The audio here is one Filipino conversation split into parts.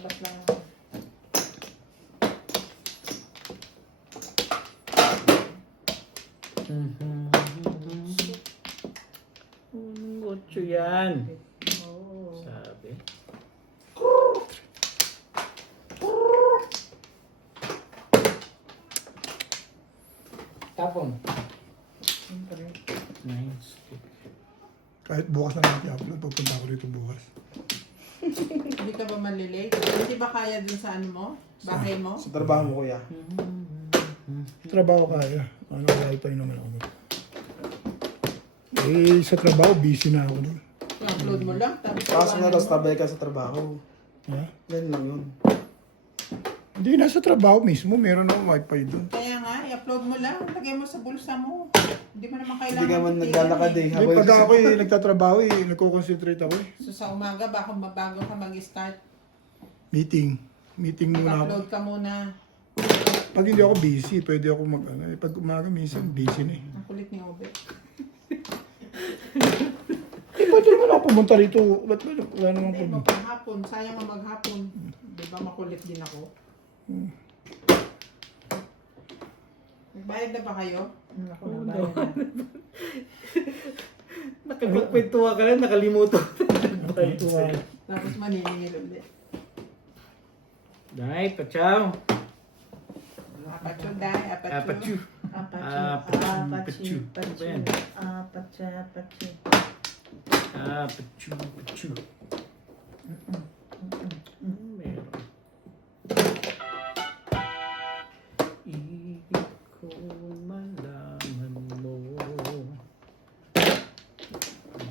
Labas lang ako. Kotso yan. Oo. Sabi. Tapon. Siyempre. Nice. Kahit bukas na natin upload, pupunta ako dito bukas. Hindi ka ba malilate? Hindi ba kaya dun sa ano mo? Bahay mo? Sa trabaho mo, kuya. Trabaho kaya. Ano, wifi naman ako. Eh, sa trabaho, busy na ako doon. I-upload mo lang. Tapos Pasok na, tapos mo. tabay ka sa trabaho. Ha? Yan lang yun. Hindi, nasa trabaho mismo. Meron akong wifi doon. Kaya nga, i-upload mo lang. Lagay mo sa bulsa mo. Hindi mo naman kailangan. Hindi ka man titigan naglalakad eh. Hindi, pag ako nagtatrabaho nagko-concentrate ako So sa umaga, bago ka mag-start, Meeting. Meeting muna ako. upload ka muna. Pag hindi ako busy, pwede ako mag ano. Pag umaga, minsan busy na eh. Ang kulit ni Obe. Eh, pwede naman ako pumunta rito. Ba't ba? Wala naman Hindi, pumunta. maghapon. Sayang mo maghapon. Di ba makulit din ako? Nagbayad na ba kayo? Ako Oo, nagbayad na. Nakapagkwentuha ka lang, nakalimutan. Tapos maniningil ulit. Dai, pachaw. Apacho, dai, apacho. Apachu. Apachu, Ano ba yan? apachu, apachu. Pachu. Meron. Ibig ko malaman mo.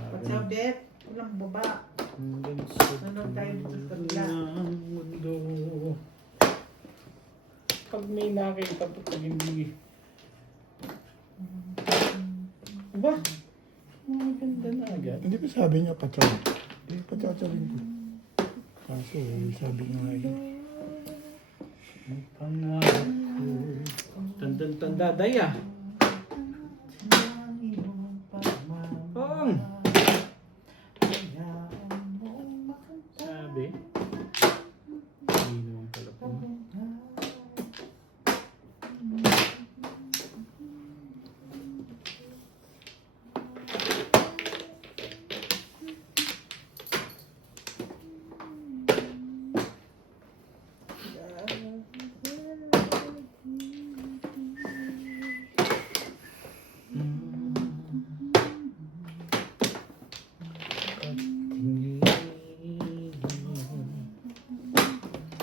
What's up, Bet? Walang baba. Hanggang sa Nanonood tayo dito sa kabila. ng mundo. Pag may nakita po pag hindi. Ba? Maganda na agad. Hindi ba sabi niya patsaw? Eh, patsatsarin ko. Kaso, sabi niya nga yun. Ang pangarap ko. Tandang-tanda, Daya. Pong! Sabi. Hindi naman pala po.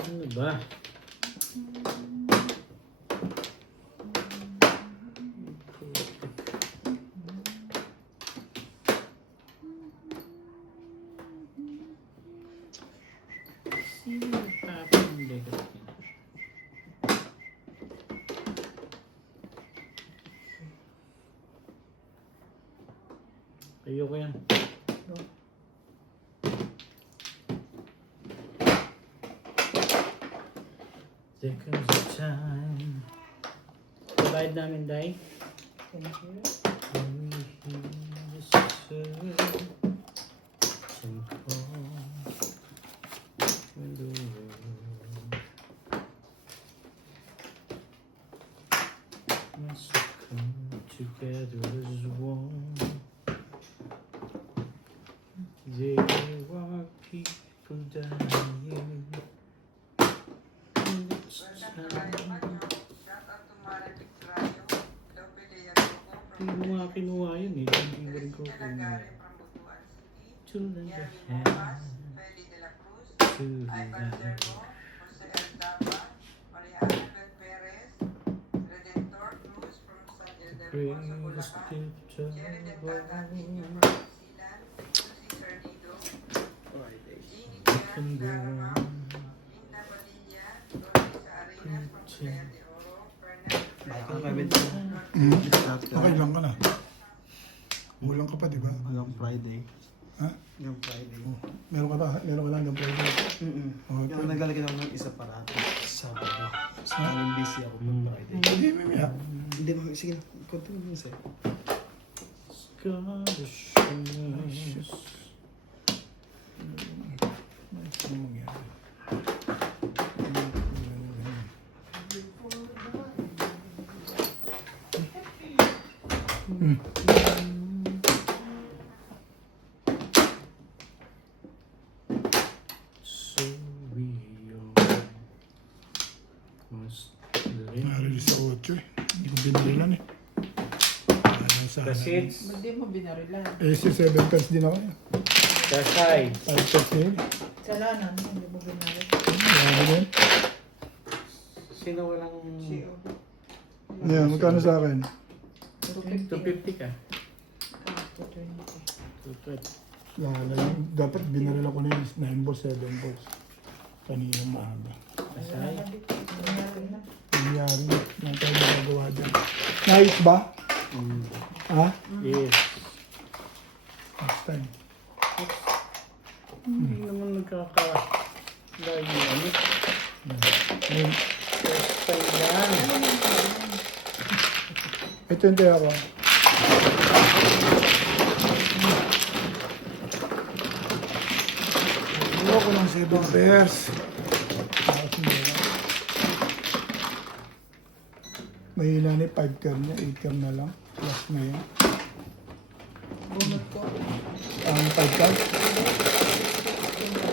Ano ba? Sino tapos ng dekat niya? Ayoko yan. There comes a time. Provide namin, Day. Thank you. When we hear the certain call. When the world must come together as one. There are people dying. And it's time. Hindi mo nga kinuha yun eh. Hindi mo rin ko kinuha. To lend a hand to the night. Greatest gift of all. Can go on. Pretend. Nakakabit Okay lang ka na. Kulang ka pa, di ba? Hanggang Friday. Ha? Hanggang Friday. Meron ka ba? Meron ka lang ng Friday. Okay. Yung naglalagay ako ng isa parati. Sabado. Maraming busy ako pag Friday. Hindi, mamaya. Hindi, sige na. Continue mo sa'yo. Scottish. Ano mangyari? So we must live. Na-release sa 8 eh. Hindi ko binarilan eh. Alam sa The seats. Ba't di mo binarilan? Eh, si 7 pence din ako eh. Kasay. 5 pence din. Kasalanan, hindi mo binarilan. Grabe din. Sino walang... CO. Yan, magkano sa akin? 250 ka. 220. 220. Dapat binaril ko na yung 9 balls, 7 balls. Kanina maaga. Kasay. Nangyari, na tayo magagawa dyan. Nice ba? Ha? Yes. Next time. Hindi naman nagkaka... Lagi ano. Ayun. First time yan. Ito yung tayo ako. Ayoko ng 7 pairs. Mahina na 5 car niya, 8 car na lang. Plus na yan. Bunot ko. Ang 5 car.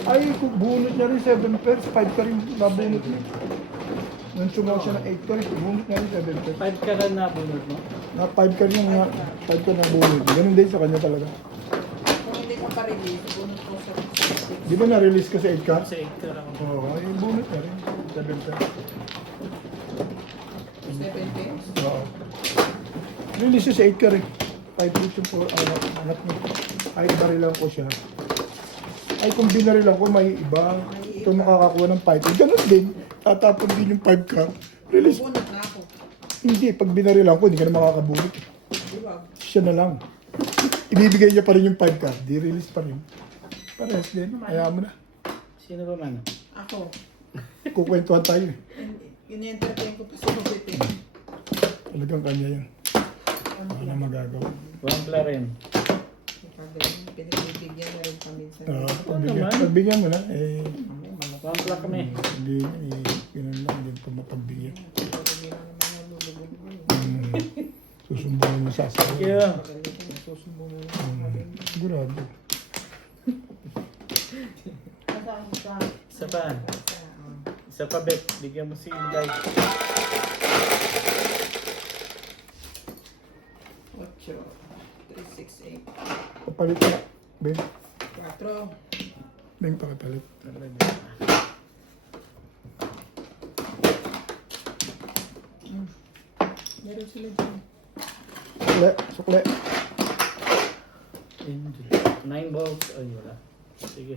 Ay, kung bunot niya rin 7 pairs, 5 car yung nabunot niya. Nang sumaw siya ng 8 car, bunot niya rin 7 pairs. 5 ka na nabunod mo? Na 5 car yung 5 car na bunot. Ganun din sa kanya talaga. Kung hindi ko pa-release, bunot ko sa Di ba na-release ka sa 8 car? Kasi 8 ka lang. Oo, yung bunot niya rin. 7 pairs. 7 pairs. Oo. Release siya sa 8 car eh. 5 weeks yung po, anak niya. Ay, barilan ko siya. Ay, kung binarilan ko, may iba. Ito makakakuha ng 5. Eh, ganun din. Tatapon din yung 5 car. Release. Bunot na ako. Hindi, pag binarilan ko, hindi ka na makakabunot. Diba? Siya na lang. Ibibigay niya pa rin yung 5 car. Di-release pa rin. Parehas din. Ayaw mo na. Sino ba man? Ako. Kukwentuhan tayo eh. Ini-entertain ko pa sa Lupit eh. Talagang kanya yan. Wala na magagawa. Wampla rin. Kagaling, pinagbibigyan na rin kami sa... Pagbigyan mo na, eh, Wampla kami. hindi, ganun lang, hindi pa mapagbigyan. Susumbungin mo sa asawa. Thank you. Sigurado. Isa pa. Isa pa, Bet. Bigyan mo si Inday. 8, 3, 6, 8, Papalit na. Ben, 4. Ben, pakipalit. Meron sila dyan. Sukle, sukle. 9 volts. Ay, wala. Sige.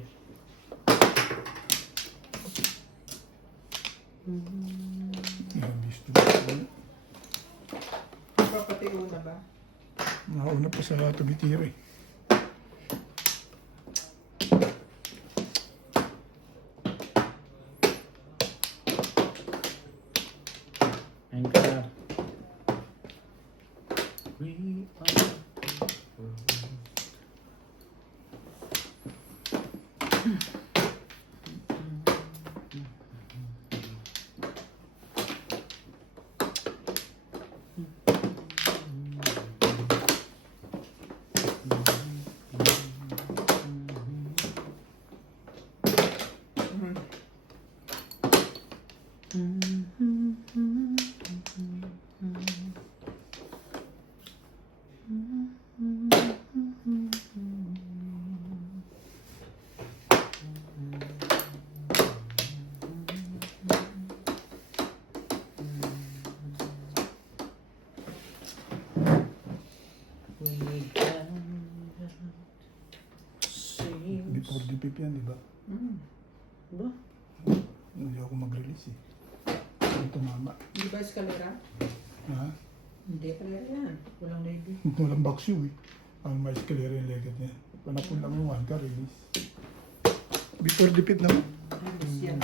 Gusto ko. Pati una ba? Nauna pa sa tumitira eh. Ayun ka na. We are... Before DPP yan, di ba? Ba? Hindi ako mag-release eh. Ang tumama. Hindi ba eskalera? Ha? Hindi eskalera yan. Walang navy. Walang box shoe eh. Ang may escalator yung legat niya. Panapon lang yung 1 car release. Before DPP naman. Yan.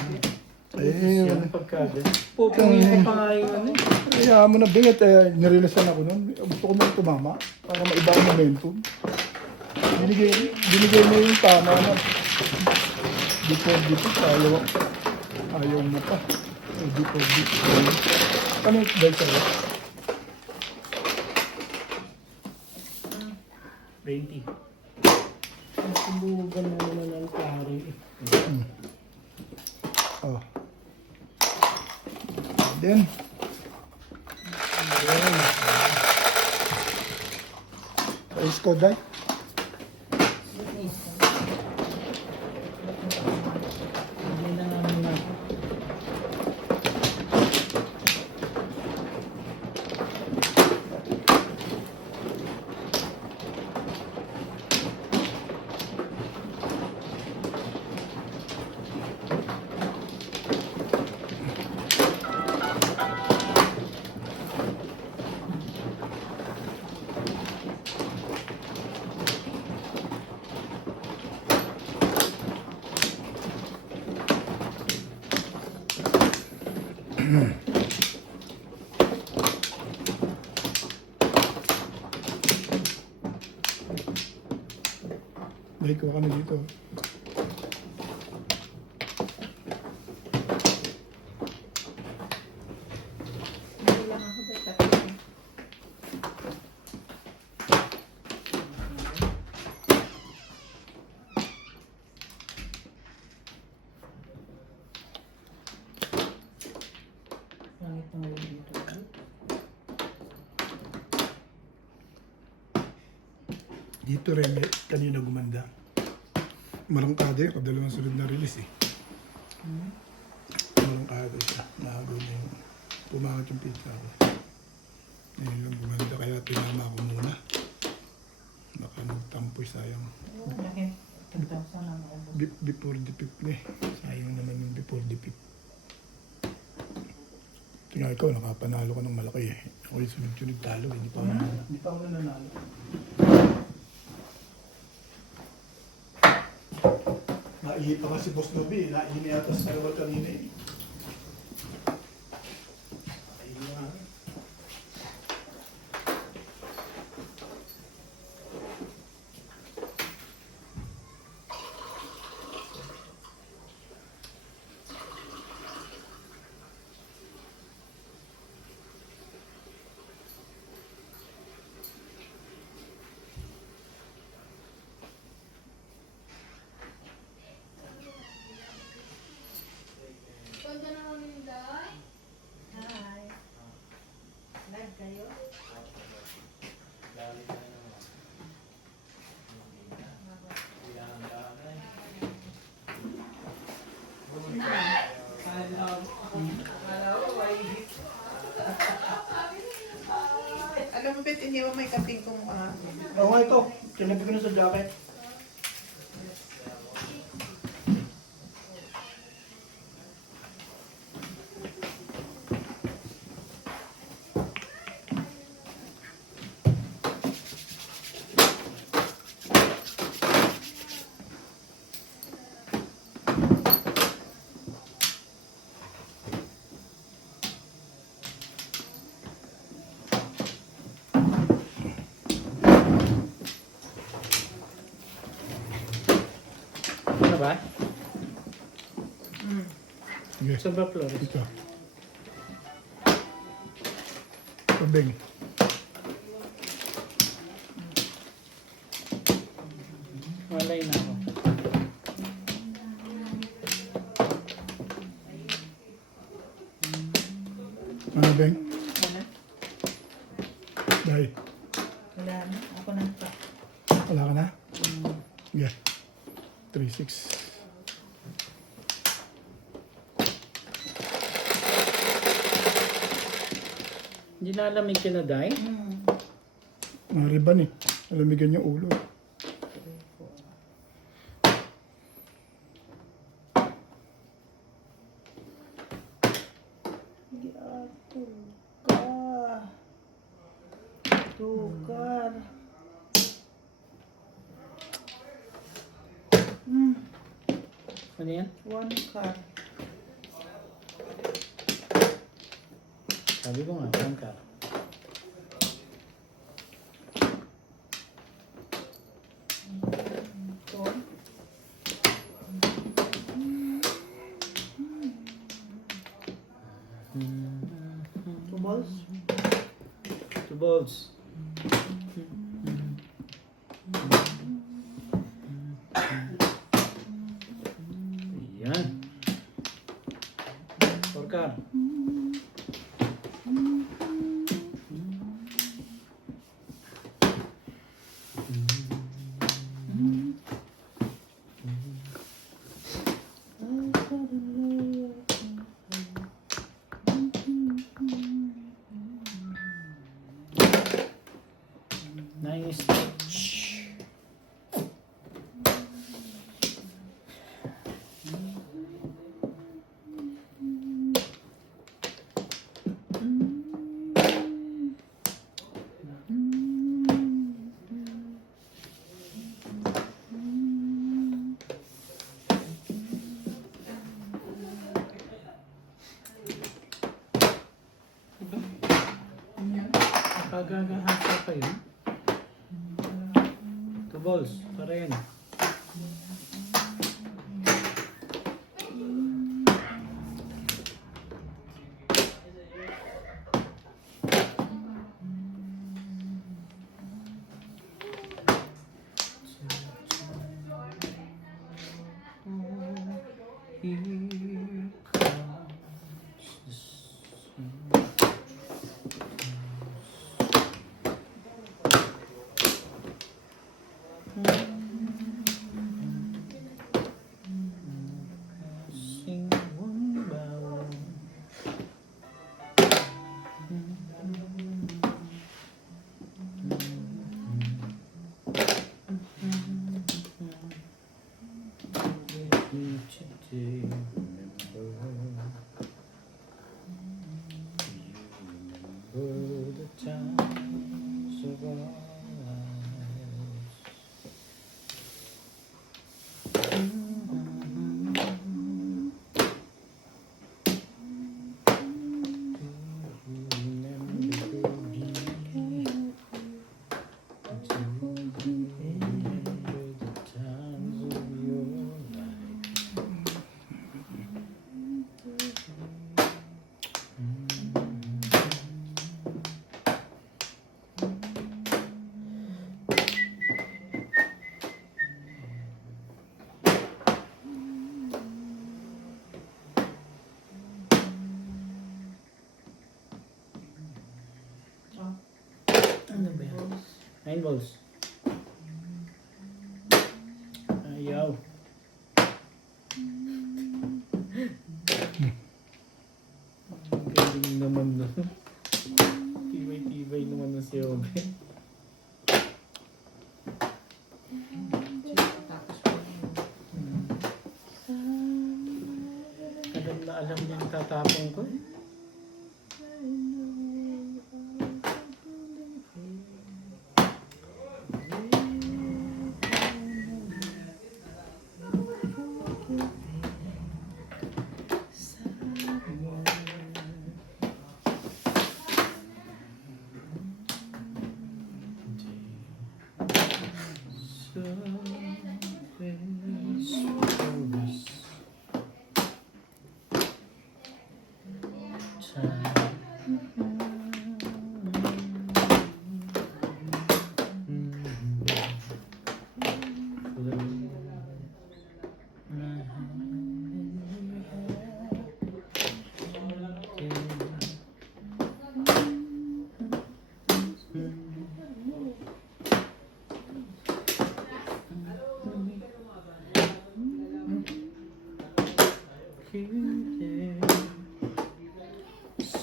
Eh, Yung pagkagan. Pupungin ko pa nga yung ano. kaya mo na bingat, nireleasean ako nun. Gusto ko nang tumama para maiba ang momentum. Binigay mo yung tama na. Before DPP, ayaw mo pa. Before DPP. Ano yung dahil sa'yo? 20. Subugan na naman ang pare. Oh. Then, ayos ko, Day. Hindi na namin na. Day, kuha ka na dito. Hindi lang ako ba tatlo? Pangit ang ulo dito. Dito rin, kanina gumanda. Marangkada yun, kadalawang sunod na release eh. Marangkada siya. Nagaw na yung pumangat yung pizza ko. Ngayon lang gumanda, kaya tinama ko muna. Baka nagtampoy, sayang. Bakit? 10,000 ang ubos. Before the fifth na eh. Sayang naman yung before the fifth. Tingnan ikaw, nakapanalo ka ng malaki eh. Ako yung sunod-sunod talo eh. Hindi pa ako nanalo. Naihi pa kasi Boss Nobi, naihi yata sa kawal kanina eh. Naihi nga. Hi. Live kayo? Alam mo, Bet, iniwan may kaping kong Oo nga ito, tinabi ko na sa jacket. Ano ba? Sige, Saan ba, Flores? ito. Tubig. Malay na ako. Ano, Beng? Ano? Dahil, Wala na. Ako na pa. wala ka na? Sige. 3-6. Hindi nalamig ka na, Day? Nariban eh. Alamigan yung ulo. Tukar. Ano yan? 1 car. Sabi ko nga, saan ka? Two balls. 2 balls. Yan. Porka. Nice touch. Pagagahasa pa yun. 2 balls pa rin. Sing one by one. Remember the times of our lives. Ano ba yan? 9 balls. Ayaw. Ang galing naman no. Tibay-tibay naman na si Obe. Alam na alam niya ang tatapong ko eh.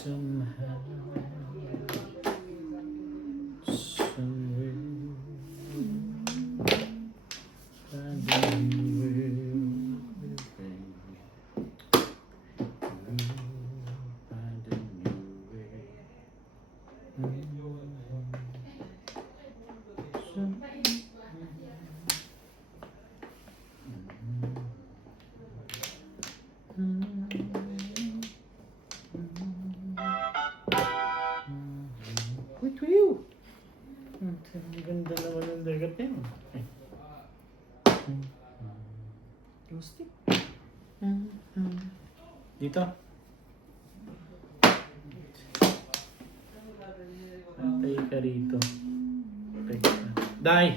Somehow, somewhere, finding you will bring find a new way. Wait, wait. Ang ganda naman ng dagat na yun. Plastic. Dito. Patay ka rito. Patay ka. Die!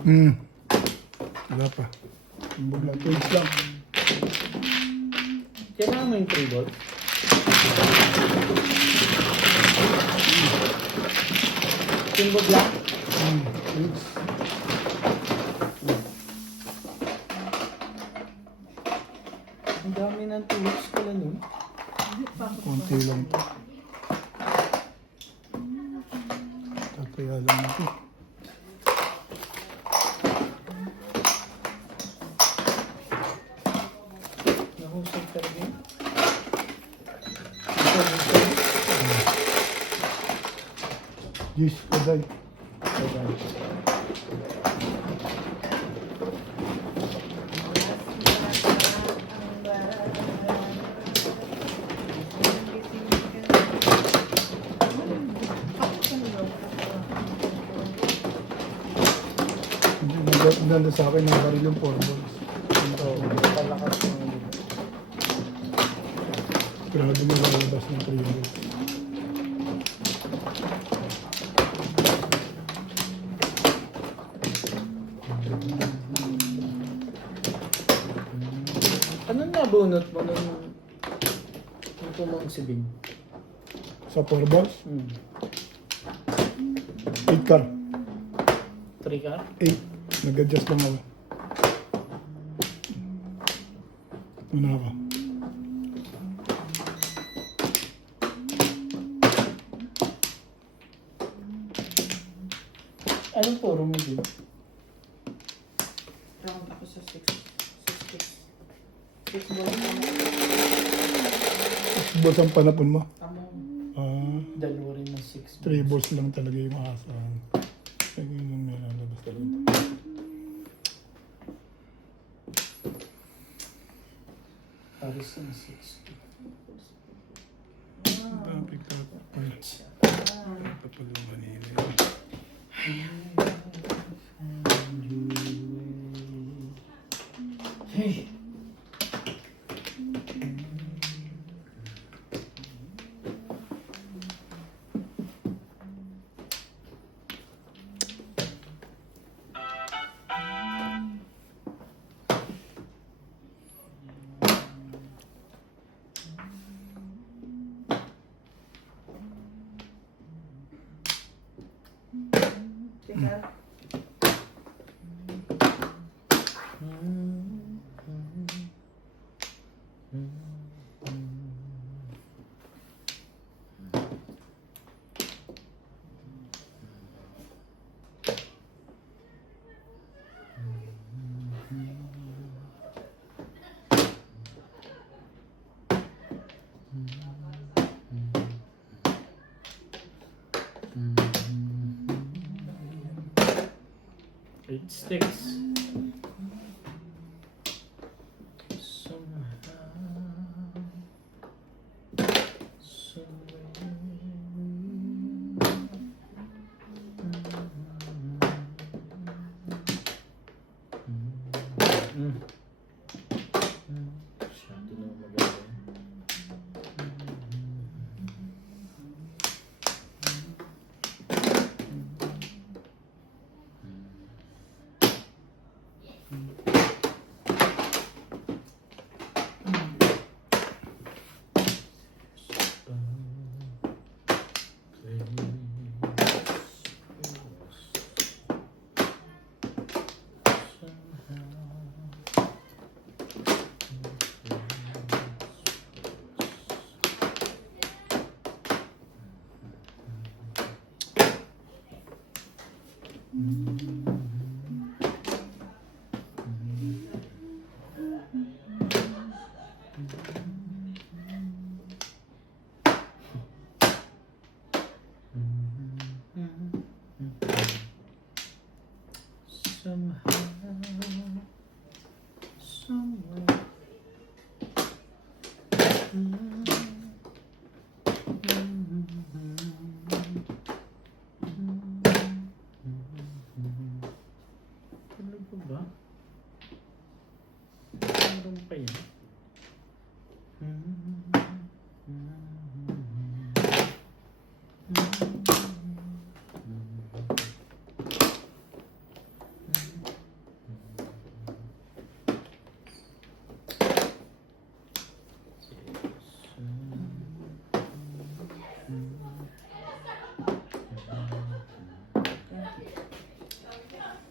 Wala pa. Huwag na. 2 lang. Kailangan mo yung 3 balls. Tingod lang. Ang dami ng tools pala nun. Konti lang to. Tataya lang ito. Nahusay talaga yun. Yes, kaday. Nanda sa akin ng baril yung 4 balls. Palakas mo. Grabe na lalabas ng 3 balls. Anong nabunot mo nung tumang si Bing? Sa 4 balls, Hmm. 8 car. 3 ka? 8. Nag-adjust lang ako. Ano ako? Anong puro mo din? Round ako sa 6. 6 balls. 6 balls ang panapon mo. Tamo. Dalawa rin ng 6. 3 balls lang talaga yung aasahan. Kaya yun may lalabas talaga. Paris ng 6. Topic na punch. Papalo Manila. Hey! Tingnan. It sticks. Somehow, Masyado na magaling. Somehow, somewhere.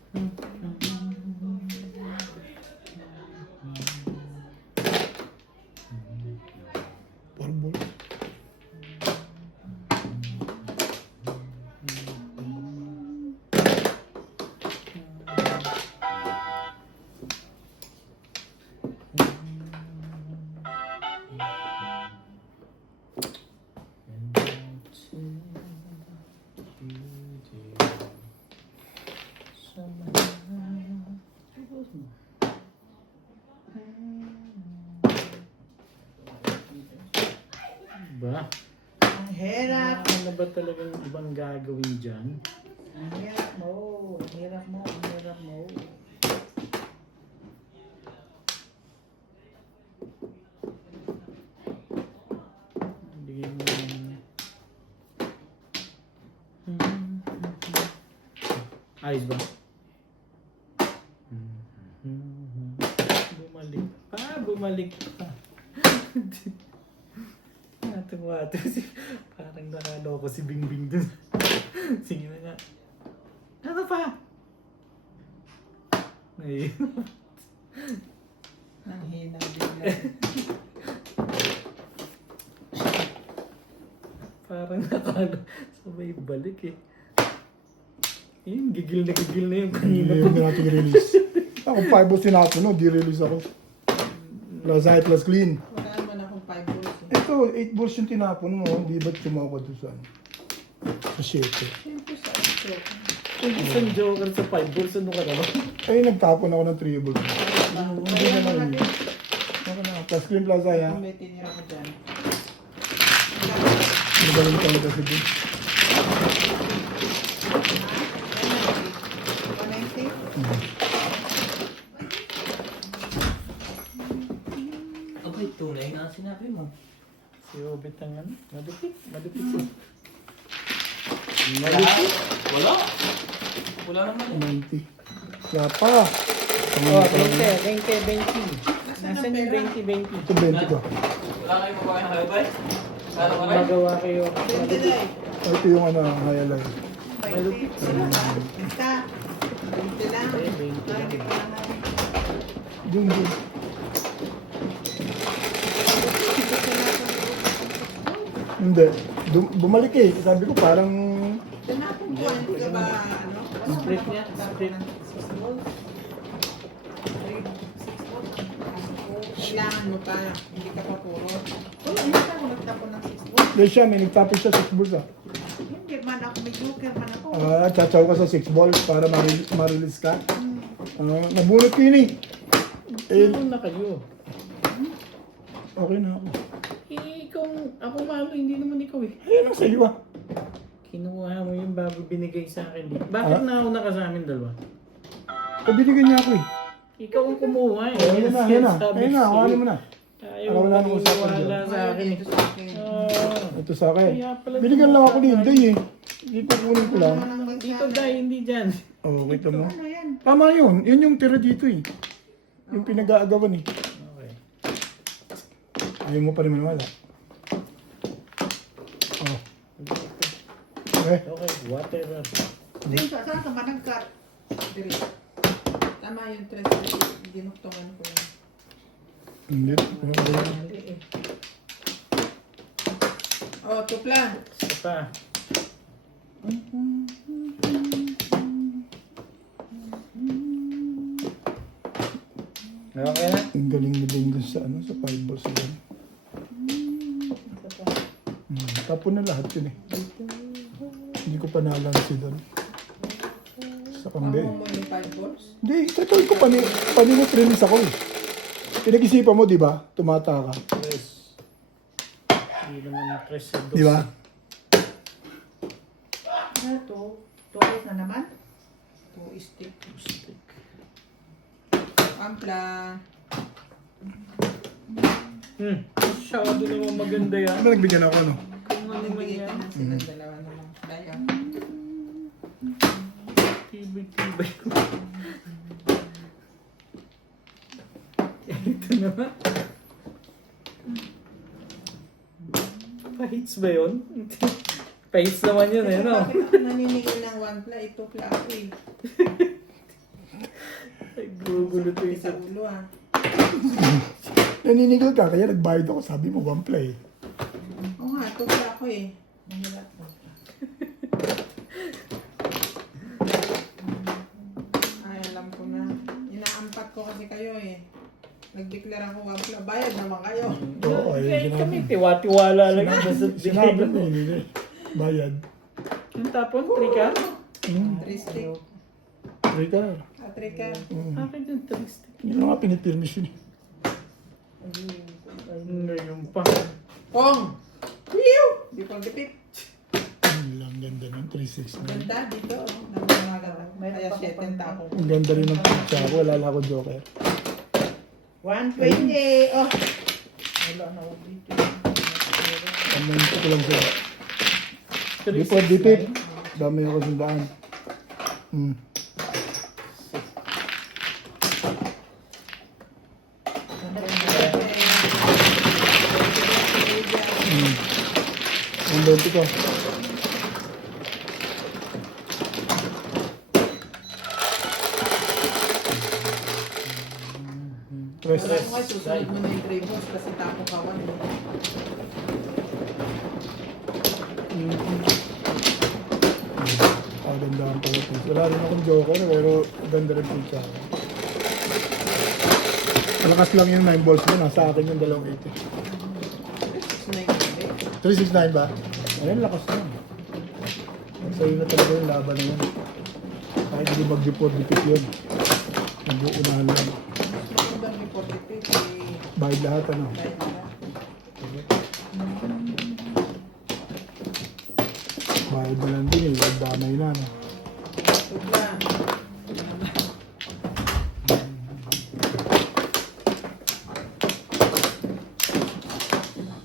Parbol. Ba? Ang hirap. Ano ba talagang ibang gagawin dyan? Ang hirap mo. Ang hirap mo. Ang hirap mo. Bigay mo naman niya. Ayos ba? Bumalik pa, bumalik pa. Natuwa ito. Parang nakaloko si Bingbing dun. Sige na nga. Ano pa? Ay. Ang hina bigla. Parang nakalo. Sabay balik eh. Yun, gigil na yung kanina. Hindi natin release. Ako 5 balls tinapon, no? Di-release ako. Plus high, plus clean. Wala naman akong 5 balls. Ito, 8 balls yung tinapon mo. Hindi ba't tumawag doon sa ano? Sa 7. Siyempre sa ito. Kung isang joker sa 5 balls, ano ka naman? Ay, nagtapon ako ng 3 balls. Hindi na lang yun. Ako na, plus clean, plus high, ha? May tinira ko dyan. Magaling ka na kasi din. 190? Abay, tunay nga ang sinabi mo. Si Obit ang ano? Malupit. Malupit. Wala. Wala naman. 90. Wala pa. Oh, 20. Nasaan yung 20? Ito 20 ba? Wala kayo mabakay na kayo, bay? Kala ko rin? Magawa kayo. Ito yung ano, high align. Malupit. Basta. 20 lang. 20 lang. Dun. Hindi. Bumalik eh. Sabi ko parang... Tinapon ko, hindi ka ba, ano? Split niya. Split. Kailangan mo pa. Hindi ka pa puro. Wala, hindi ako nagtapon ng 6 balls. Hindi siya, may nagtapos siya 6 balls ah. Hindi man ako, may joker man ako. Tsatsaw ka sa 6 balls para ma-release ka. Nabunot ko yun eh. Ano na kayo? Okay na ako. Ikaw, ako malo, hindi naman ikaw eh. Ayun ang sa'yo ah. Kinuha mo yung bago binigay sa akin. Bakit nauna ka sa amin dalawa? Binigyan niya ako eh. Ikaw ang kumuha eh. Ayun na, ayun na. Sabi Ayun na, sa'yo. kuhanin mo na. Ayaw Wala mo nang usapan maniwala dyan. sa akin eh. Ito sa akin. Ito sa akin. Kaya pala Binigyan lang ako ni Inday eh. Dito kunin ko lang. Dito dahil hindi dyan. Oh, kita mo. Ano yan? Tama yun. Yun yung tira dito eh. Yung pinag-aagawan eh. Okay. Ayaw mo pa rin maniwala. Oh. Okay. Okay, whatever. Hindi, saan ka managkat? Diri. Tama yung 3. Dinuktungan ko yun. Hindi. Mali eh. Oh, tupla. Isa pa. Okay na? Ang galing ni Bingo sa ano, sa 5 balls na yan. Tapon na lahat yun eh. Hindi ko pa nalansi doon. Sa kambi. Amo mo yung 5 balls? Hindi, tatoy ko paninit-release ako eh. Pinag-isipan mo, di ba? Tumata ka. Press. Hindi naman na-press sa dos. Di ba? Ano to? Tulis na naman? 2 stick. Stick. Ampla. Masyado naman maganda yan. Ano nagbigyan ako, no? Kung ano naman Nagbigay ka yan. na silang dalawa naman. Daya. Tibay-tibay ko. Ito naman. Pa-hits ba yun? Pa-hits naman yun eh, no? Bakit ako naniningil ng 1 pla? Ito pla ako eh. Gugulo to Sa isa. ulo ah. Naninigil ka, kaya nagbayad ako. Sabi mo, one play. Oo nga, tugla ako eh. Mahirap po. Ay, alam ko na. Inaampat ko kasi kayo eh. Nag-declare ako wabla. Bayad naman kayo. Oo, ay, Kaya sinabi. kami, tiwa-tiwala lang yung basta Sinabi mo, hindi. Bayad. Yung tapon, 3 ka? 3 stick. Rika. Ah, 3 ka. Akin yung 3 stick. Yun ang nga pinipirmis yun. Ngayon pa. Pong! Wiyo! Di pang dipit. Ang lang ganda ng 360. Ganda dito. Namamagat ako. Kaya 7 tapo. Ang ganda rin ng pizza ko. Wala lang ako joker. 120. Oh! Wala na ako dito. Ang nanito ko lang sila. 3 Dipot, dipit. Dami ako sundaan. Ang 20 ko. Tres. Wala ko nga susunod mo na yung dribbles kasi tapo kawan. Ganda ang pala pizza. Wala rin akong joker pero ganda rin pizza. Malakas lang yung 9 balls mo. Nasa akin yung 280. 369 ba? Ayun, lakas na. Sa'yo na talaga yung laban na yun. Kahit hindi mag-deport, dipit yun. Nag-uunahan lang. Magandang report ito eh. Bayad lahat, ano. Dahil na. Bayad na lang din eh. Nagdanay na, no. Tugla.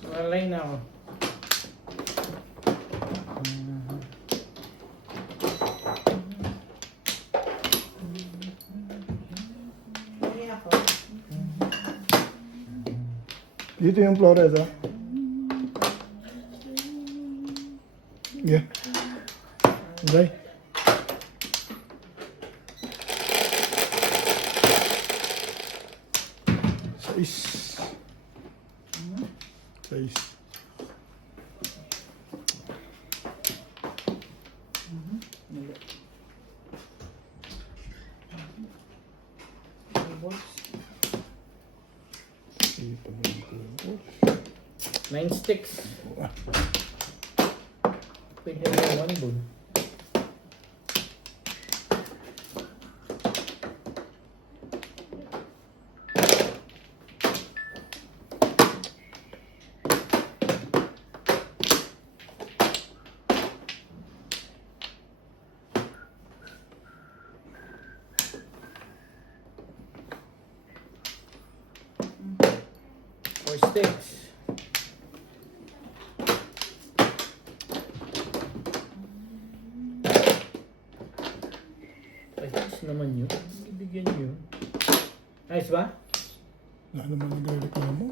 Malay na ako. Hindi ako. Dito yung Flores, ha? Yeah. Okay. Sais. Sais. Ipag ko. 9 sticks. Pwede na 1 ball. Four sticks. Ayos naman yun. Ibigyan nyo. Ayos ba? Wala naman nagre-reklamo.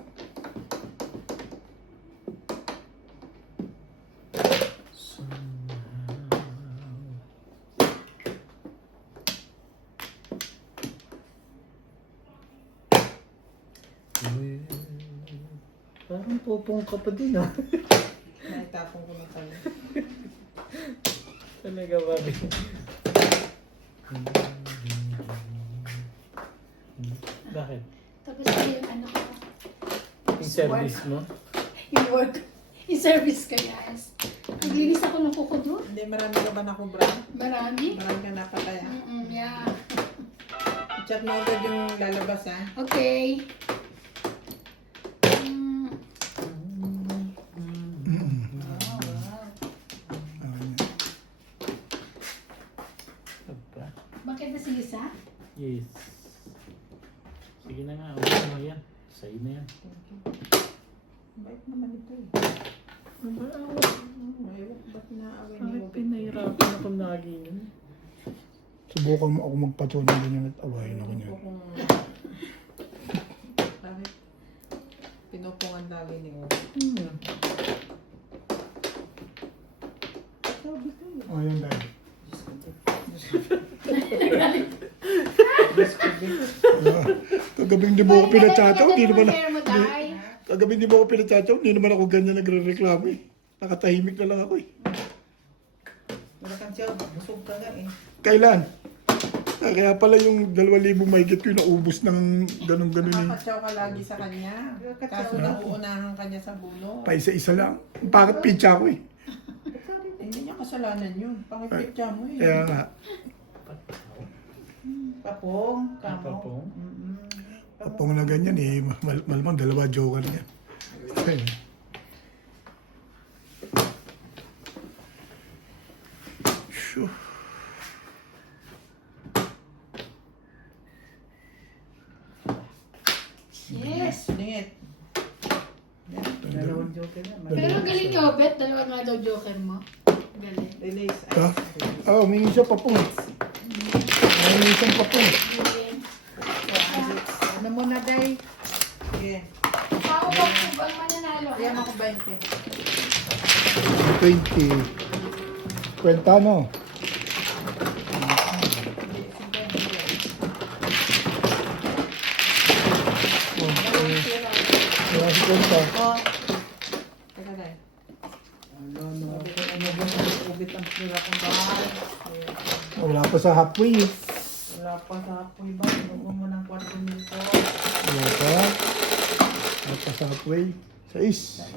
Parang popong ka pa din ah. Naitapon ko na tayo. Talaga ba? Bakit? Tapos yung ano ko, Yung service mo? yung work, yung service ko, yes. Naglinis ako ng kuko doon. Hindi, marami ka ba nakubra? Marami. Marami ka nakataya. Yeah. Chat mo agad yung lalabas ha. Okay. Aba. Bakit na si Lisa? Yes. Sige na nga. Okay mo yan. Sa'yo na yan. Bait naman ito eh. Aba, Ayaw, ba't naaway ni bakit Bobby? pinahirapan ako lagi nun? Subukan mo ako magpatyo ng ganyan at awayin ako niya. Bakit? Pinupungan lagi ni Bobby. Sabi ko eh. Ayun dahil. Diyos ko, babe. kagabi hindi mo ako pinachatsaw, hindi naman hair mo, Day. kagabi hindi mo ako pinachatsaw, hindi naman ako ganyan nagre-reklamo eh. Nakatahimik na lang ako eh. Wala kang siya, busog ka nga eh. Kailan? Kaya pala yung 2,000 mahigit ko yung naubos ng ganun-ganun eh. Nakakatsaw ka lagi sa kanya. Kaso nauunahan ka niya sa bulo. Pa isa-isa lang. Bakit pitcha ko eh? Hindi niya kasalanan yun. Pangipitya mo eh. Kaya nga. Papong, kamo. Papong? Kapong na ganyan eh. Malamang 2 joker niya. Ayun. Shoo. Yes. Dingit. Dalawang joker na. Pero galing ka, Bet. Dalawa nga daw joker mo. Galing. Release. Ha? Humingi siya papong. Humingi siyang papong. Galing. Ano mo na, Day? Sige. Pao ba po ba ang mananalo? Yan ako 20. 20. Kwenta no? Kaya si kwenta. Oh. Teka tayo. Ano ba ubit ang pila kong bahay? Wala pa sa halfway eh. Wala pa sa apoy ba? Inubo mo ng 4 minuto. Wala pa. Wala pa sa halfway. 6.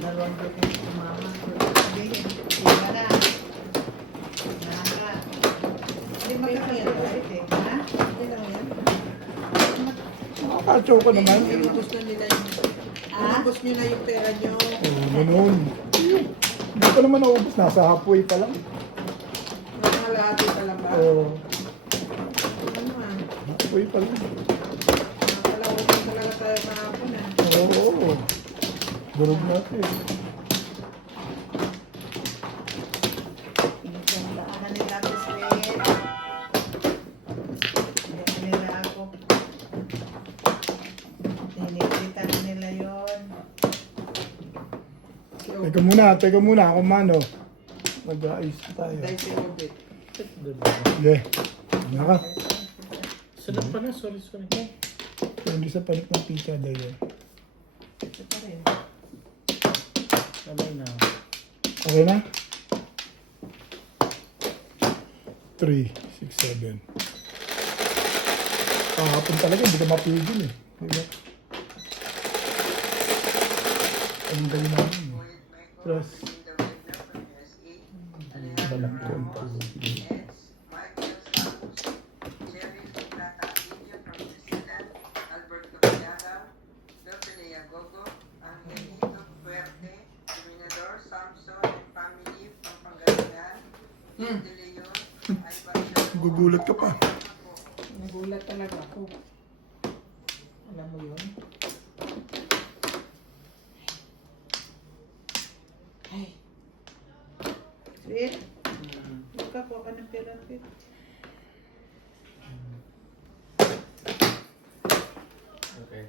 Dalawang joker si mama. Sige, iba na. Naka. Hindi magkakaya tayo eh. Ha? Okay lang yan. Nakakatsaw ka naman. Inubos na nila yung... Inubos nyo na yung pera nyo. Oo, ganun. Hindi pa naman naubos. Nasa halfway pa lang. Nakakalahati pa lang ba? Oo. Ano ah? Halfway pa lang. Nakalawag na talaga tayo kahapon ah. Oo. Durog natin. Pinagdaan nila ako, sweet. Pinagdaan nila ako. Tinikita na nila yun. Teka muna. Ako mano. Mag-aayos na tayo. Dahil si Obit. Sige. Ano ka? Sarap pala, sorry. Hindi sa panik ng pizza dahil. Ito pa rin. Sabay na. Okay na? 3, 6, 7. Kahapon talaga, hindi ka mapigil eh. Diba? Ang galing namin. Plus, balang konti. Gugulat ka pa. Nagulat talaga ako. Alam mo yun? Ay. Sweet. Magkakuha ka ng pera, sweet. Okay.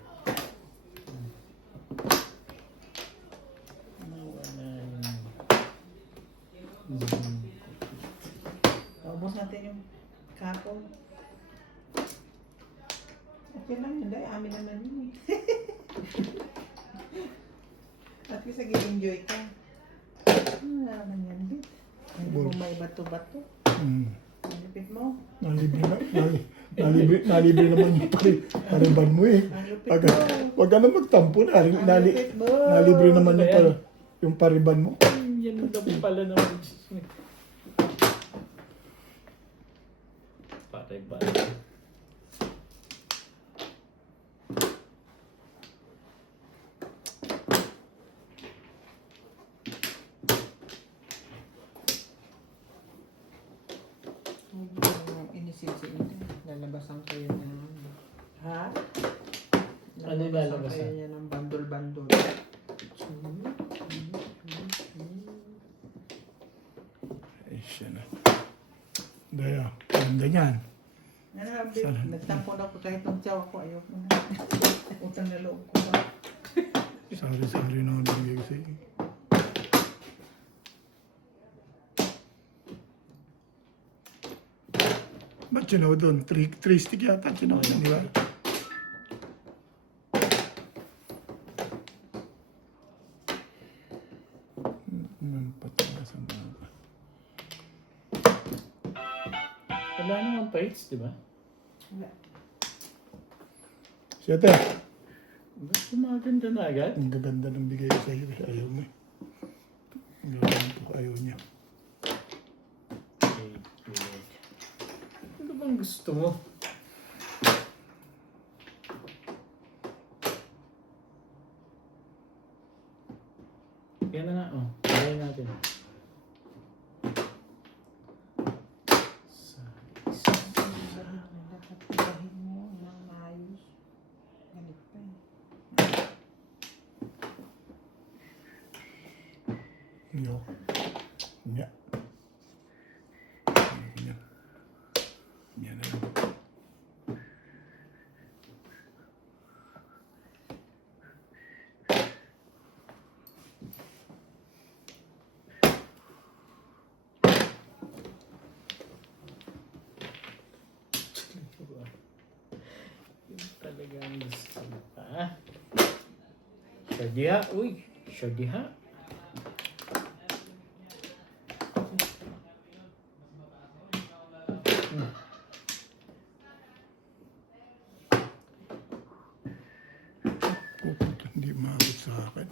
Paubos natin yung kapon. Okay lang yun. Dahil amin naman yun eh. At least nag-enjoy ka. Wala naman yan, bit. Hindi mo may bato-bato. Nalipit mo. Nalibre naman yung pariban mo eh. Nalipit Wag ka na magtampo na. Nalipit mo. Nalibre naman yung pariban mo. Yan ang dapat pala naman. Patay. Inisisi ito. Lalabasan kayo niya. Ha? Ano yung lalabasan? kayo niya ng bandol-bandol. Ay, siya na. Daya, ganda niyan. Ano, bit. Nagtampo na ako kahit ng tiyaw ako. Ayoko na. Utang na loob ko pa. Sorry na bigay ko sa'yo. Ba't chinaw doon. 3 stick yata chinaw, di ba? Pataas ang mga. Wala naman plates, di ba? Siyete, Gusto maganda na agad. ang gaganda ng bigay ko sa iyo. Ayaw mo eh. Ang gaganda ko, ayaw niya. Ano bang gusto mo? Yan na nga, oh. Kaya natin. Dapat mo ng maayos. Ganit pa eh. Yok. Nya. Nya. Nya na lang. Yung talagang gusto mo pa. Shadiha, uy. Shadiha. Hindi maabot sa akin.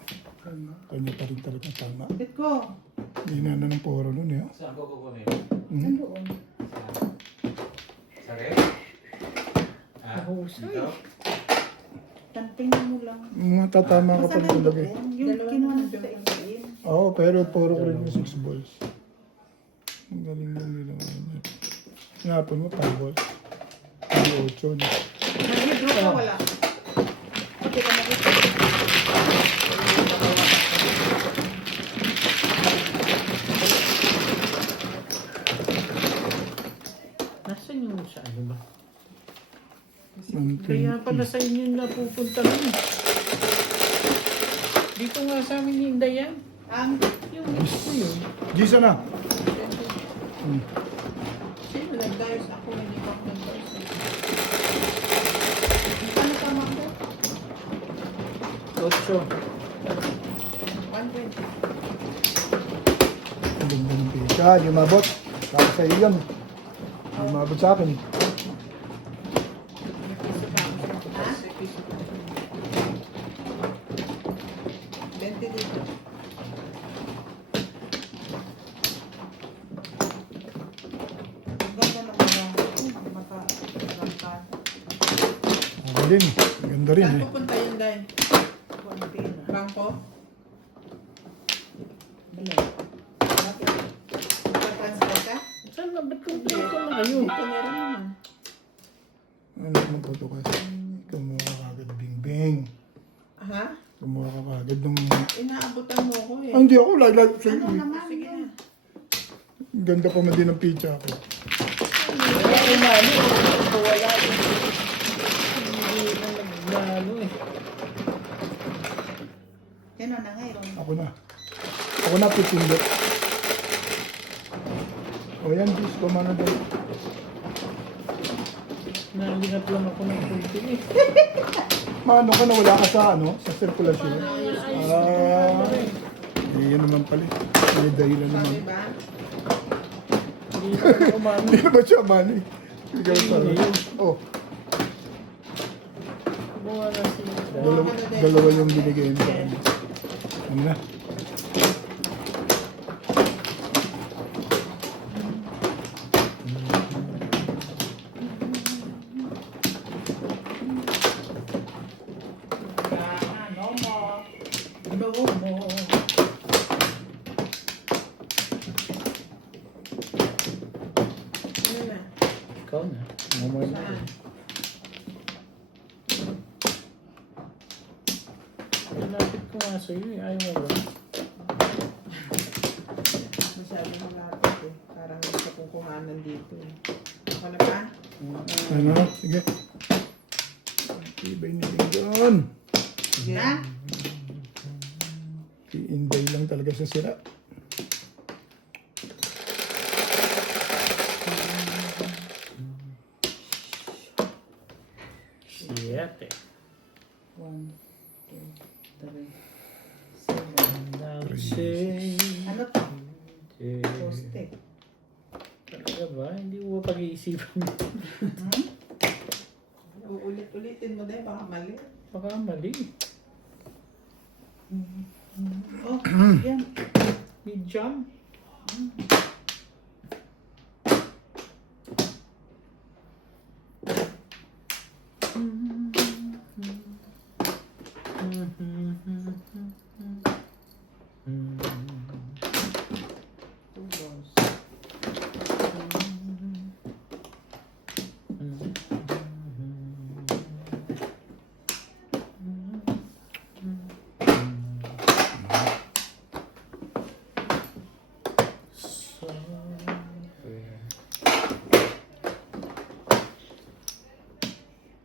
Kanya pa rin talagang tama. Bakit ko? Hindi na ng poro nun eh. Saan ko kukunin? Nandoon. Sa rep? Ah, Mahusay. dito? Tantingnan mo lang. Matatama ka pa Basta rin talaga eh. nandoon. Yung Dalawa kinuha naman na sa dyan. ibahin. Oo, pero puro ko rin yung 6 balls. Ang galing mo nila ngayon. Hinapon mo, 5 balls. Hindi 8 na. Nag-withdraw ka wala. Pati ka makita. Nasaan yung sa ano ba? Ang Kaya pala sa inyo napupunta nun. Dito nga sa amin ni Inday yan. Ang Yung gusto yun. Gisa na. Sino nag-dios ako? Hindi pa ako nag-dios. ano tama ko? 8. 120. Ang ganda ng pizza. Di umabot. Para sa iyo yan. Di umabot sa akin. Ha? 20 dito. Ang ganda ng mga maka-rangkad. Ang din. Ang ganda rin Saan eh. pupunta yun, Day? Kuwan pera. Bangko? Dali. Bakit? Magpa-transfer ka? Saan na? Ba't kumpleto na kayo? Dito meron naman. Ano naman po ito kasi? Kumuha ka kagad bing-bing. Ha? Kumuha ka kagad ng... Inaabutan mo ko eh. Ah, hindi ako laglag. Ano naman Sige yun? na. Ganda pa man din ng pizza ako. Wala ko mali. Wala ko. Hindi na naglalo eh. Sino na ngayon? Ako na. Ako na pipindot. O yan, bis. Kumana daw. Nalingat lang ako ng kunti eh. Maano ka na wala ka sa ano? Sa sirkulasyon. Yun naman pala. May dahilan naman. Sabi ba? Hindi na ako mali. Hindi na ba siya mani? Ikaw pala. Oh, Kumuha na si Inday. dalawa yung binigay mo sa kanya. Ano na? Ano mo? Loo mo. Ano na? Ikaw na. Mamay na. Saan? Lapit ko nga sa'yo eh. Ayaw mo ba? Masyado malapit eh. Parang sa kukuhanan dito eh. Ako na pa? Ano? Sige. Ibay ni Inday. Ha? Si Inday lang talaga sa sira. pag-iisipan. Uulit-ulitin mo din, baka mali. Baka mali. Oh, yan. May jam.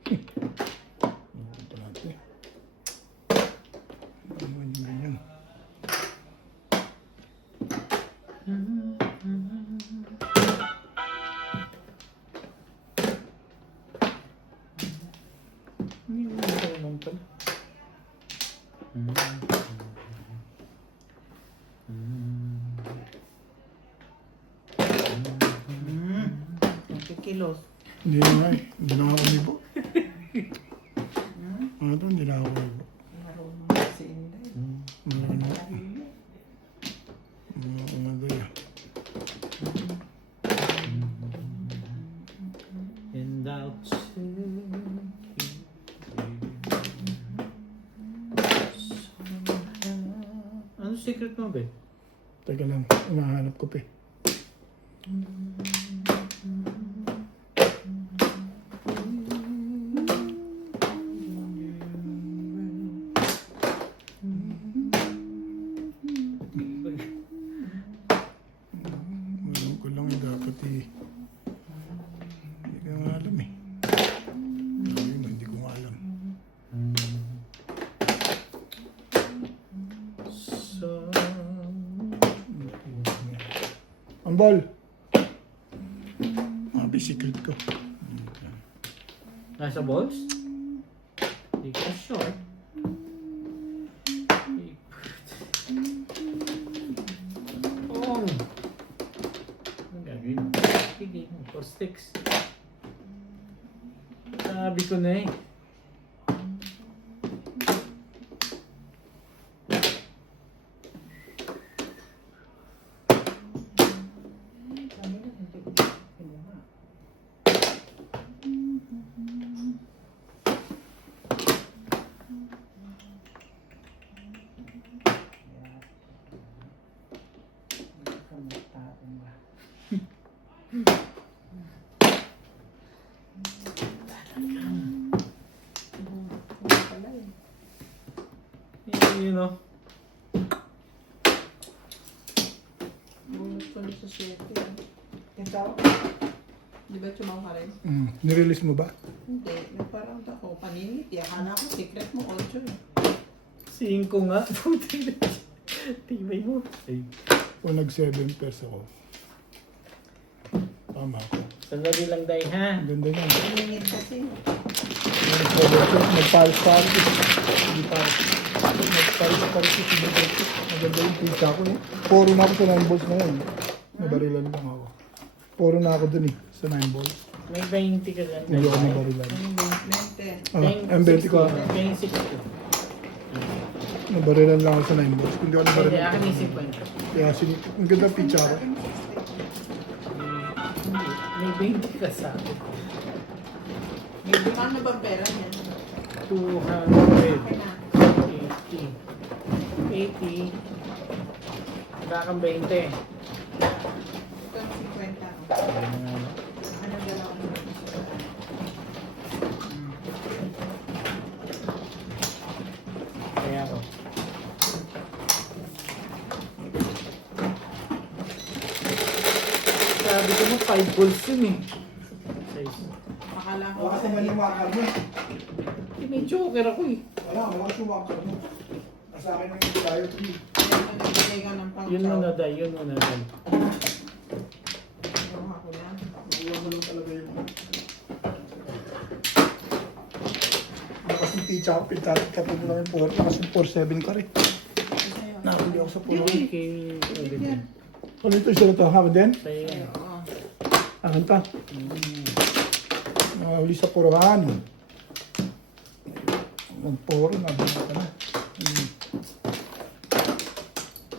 Ito natin. Ganyan. Hindi mo naman pala. Kilos. Hindi na nga eh. Hindi na ako umibo. Ano to? Hindi na ako umibo. Marunong si Inday. Ano na? Ano yan? And I'll take you. Ano secret mo, be? Teka lang. Hinahanap ko pa eh. Alam ko lang eh. Dapat eh. Hindi ko nga alam eh. Ayun, hindi ko nga alam. So, Ang ball! Secret ko. nasa balls? Hindi ka sure. Oh! Ang gagawin mo? Sige, for sticks. Sabi ko na eh. You know. Bunot ko na sa 7. Ikaw? Di ba tumama rin? Nirelease mo ba? Hindi. Nagparang ako. Paniniti. Akala ko secret mo 8 eh. 5 nga. Puti na. Tibay mo. Ay. O nag 7 pairs ako. Tama ako. Sandali lang dahil ha. Ang ganda niyan. Paninit kasi. Nagpalis-palis. Hindi pa. Nagpalis-palis. Maganda yung pizza ko eh. Puro na ako sa 9 balls ngayon. Nabarilan lang ako. Puro na ako dun eh. Sa 9 balls. May 20 ka dyan. Hindi ako nabarilan. 20. Ah, ang 20 ko. 26 ko. Nabarilan lang ako sa 9 balls. Hindi ako Hindi, nabarilan. akin isip ko yun. Kaya ang ganda ng pizza ko. Hindi, may 20 ka sa akin. Ano ba pera niya? 280. Okay na. 80. Wala kang 20. Ito ang 50. Ano dalawa mo? Kaya ako. Sabi ko mo 5 balls yun eh. Size. Akala ko. Wala kasi man yung makakar mo. Eh, may joker ako eh. Wala kasi yung makakar mo. Nasa akin ang yung tayo. Nagbigay ka ng pang Yun muna day, yun muna day. Nakuha ko na. Nakuha mo lang talaga yun. Lakas yung pizza ko. Pintalit ka po lang yung 4. Lakas yung 4-7 ka rin. Nakuli ako sa puno. Kay Robin. Ano ito isa na ito? Haba din? Sa'yo. Oo. Akin pa. Uli sa puruhan. Magpuro, nabili ka na.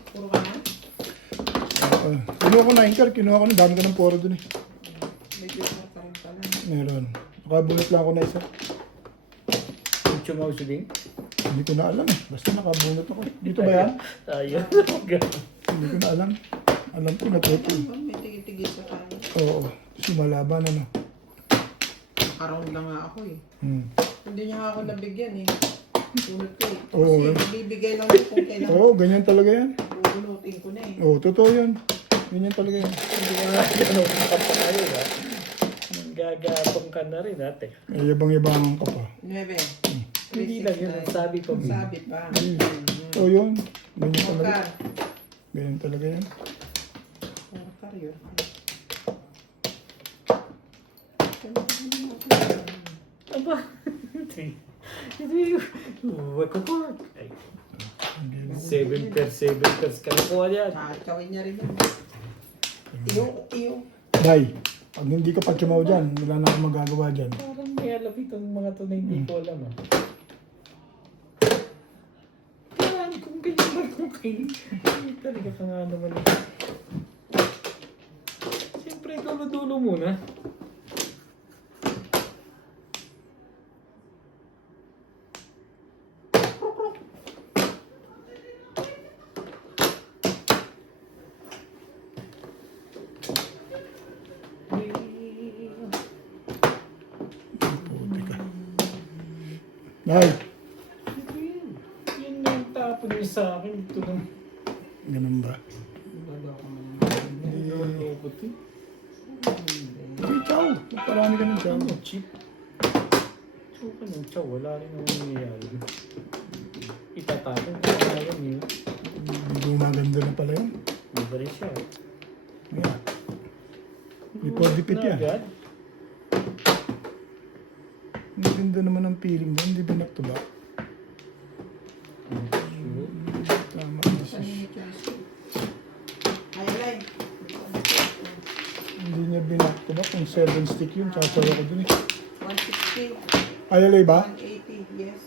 Puro ka na? Kinuha ko na anchor, kinuha ko na. Dami ka ng puro dun eh. Medyo na pa rin pala. Meron. Nakabunot lang ako na isa. Chumaw siya din. Hindi ko na alam eh. Basta nakabunot ako. Dito ba yan? Ayun. Hindi ko na alam. Alam ko natuto. May tigil-tigil sa tayo. Oo. Sumalaban ano. Around lang nga ako eh. Hmm. Hindi niya nga ako nabigyan eh. Sunod ko eh. Oo. Kasi bibigay lang ako kung kailan. Oo, ganyan talaga yan. Bubunutin ko na eh. Oo, totoo yan. Ganyan talaga yan. Hindi nga ganun ka pa kayo, ha? Gagapong ka na rin, ate. May yabang-yabangan ka pa. 9. Hindi lang yun ang sabi ko. Sabi pa. Oo, yun. Ganyan talaga. Orkar. Ganyan talaga yan. Orkar yun. Aba, hindi. Wako ko. 7 pairs ka nakuha yan. Kakawin niya rin yun. Iyo. Day, pag hindi ka pa chumaw dyan, wala na akong magagawa dyan. Parang may alam itong mga to na hindi ko alam, ha? Yan, kung ganyan ba kung kayo. Talaga ka nga naman. Siyempre, dulo-dulo muna. Day, Yun na yung tapon niya sa akin. Ito na. ganun ba? Nilolokot eh. Hindi, chow. Parami ka ng chow. Ano, cheap? So, ka ng chow. Wala rin ang nangyayari. Itatapon ko na yan yun. Hindi gumaganda na pala yun. Libre siya. Ayan. Before dipit yan. Agad. Ang ganda naman ang feeling doon. Hindi ba naktuba? Tama. Highlight. Hindi niya binaktuba. Kung 7 stick yun, sasawa ko dun eh. 160. Ayalay ba? 180. Yes.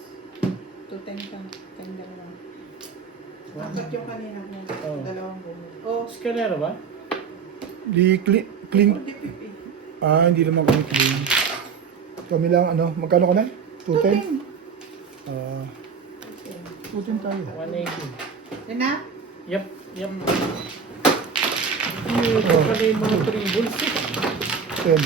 210 ka. 10 dalawa. Bakit yung kanina mo? Oo. Dalawang bunot. Oh, skalera ba? Di clean. 40-50. Ah, hindi naman kami clean. Kami lang, ano, magkano ka na? 210? Ah, 210 tayo. 180. Yan na? Yep. Ito pala yung mga tribbles eh. 10.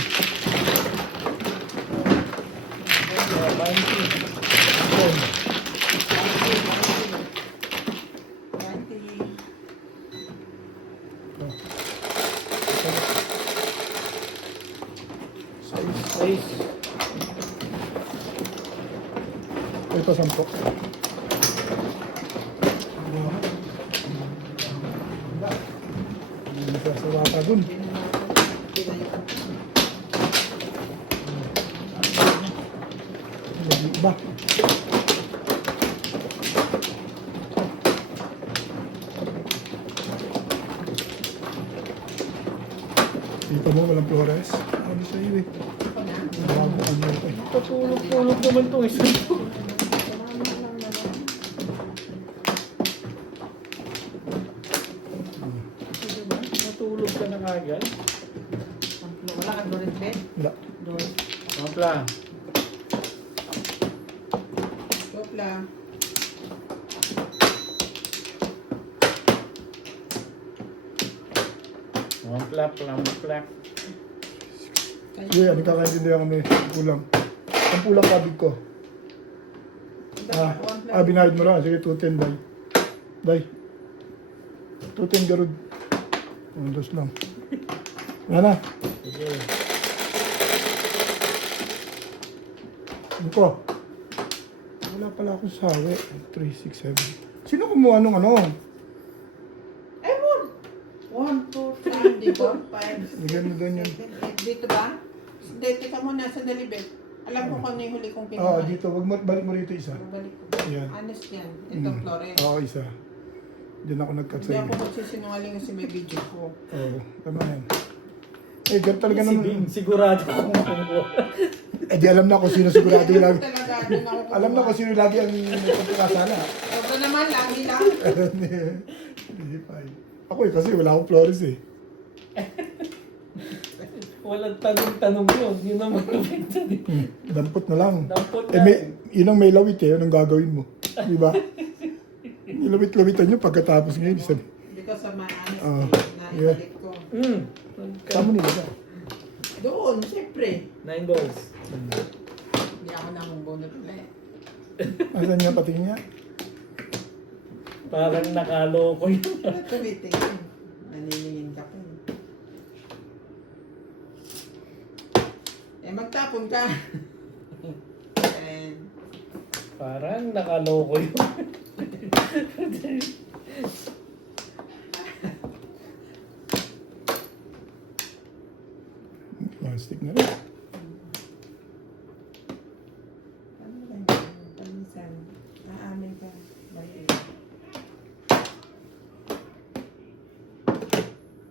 6. Ito, 10. Hindi sasawa ka dun. Lagi ba? Dito mo, walang Flores. Ano sa iyo eh? Bago ang iyo eh. Patulog-tulog naman itong isa to. Diba? Natulog ka na kagad. Wala ka doon rin, Wala. doon. Mapla. Stop lang. Mapla. Uy, ano kakaintindihan kami? Kulang. Ang pulang kabig ko. Binayad mo lang. Sige, 210 day. Day. 210 garud. Dos lang. Yan na. Sige. Ano ko? Wala pala akong sawi. 3, 6, 7. Sino kumuha nung ano? Ewan! 1, 2, 3, dito. 5, Bigyan mo doon yun. 7, 8. Dito ba? Dito ka muna sa dalibet. Alam ko kung ano yung huli kong Oo, kinuha. dito. Wag mo, balik mo rito isa. Balik ko. Yan. Honest yan. Itong Flores. Oo, isa. Diyan ako nag-cut Hindi sa'yo. ako magsisinungaling kasi may video ko. Oo, tama yan. Eh, ganun talaga Si naman. Bing, sigurado akong kumuha. Eh, di alam na kung sino sigurado yung lagi. Talaga, doon ako Alam na kung sino lagi ang pagkakasala. Sobra naman, lagi lang. Hindi pa eh. Ako eh, kasi wala akong Flores eh. Walang tanong-tanong yun. Yun ang mag-effect Dampot na lang. Dampot Eh, yun ang may lawit eh. Yun ang gagawin mo. Di ba? Ilawit-lawitan nyo pagkatapos ngayon. Sabi, Because of my Ah, honesty na yeah. ibalik ko. tama nila ba? Doon, siyempre. 9 balls. Hindi ako namubunot ulit. Asan niya patingin niya? Parang nakaloko yun. Tumitingin. Naniningin ka pa. Magtapon ka. And, Parang nakaloko yun. Plastic na rin. ano ba yun? Palisan. Aamin ka. Maliit.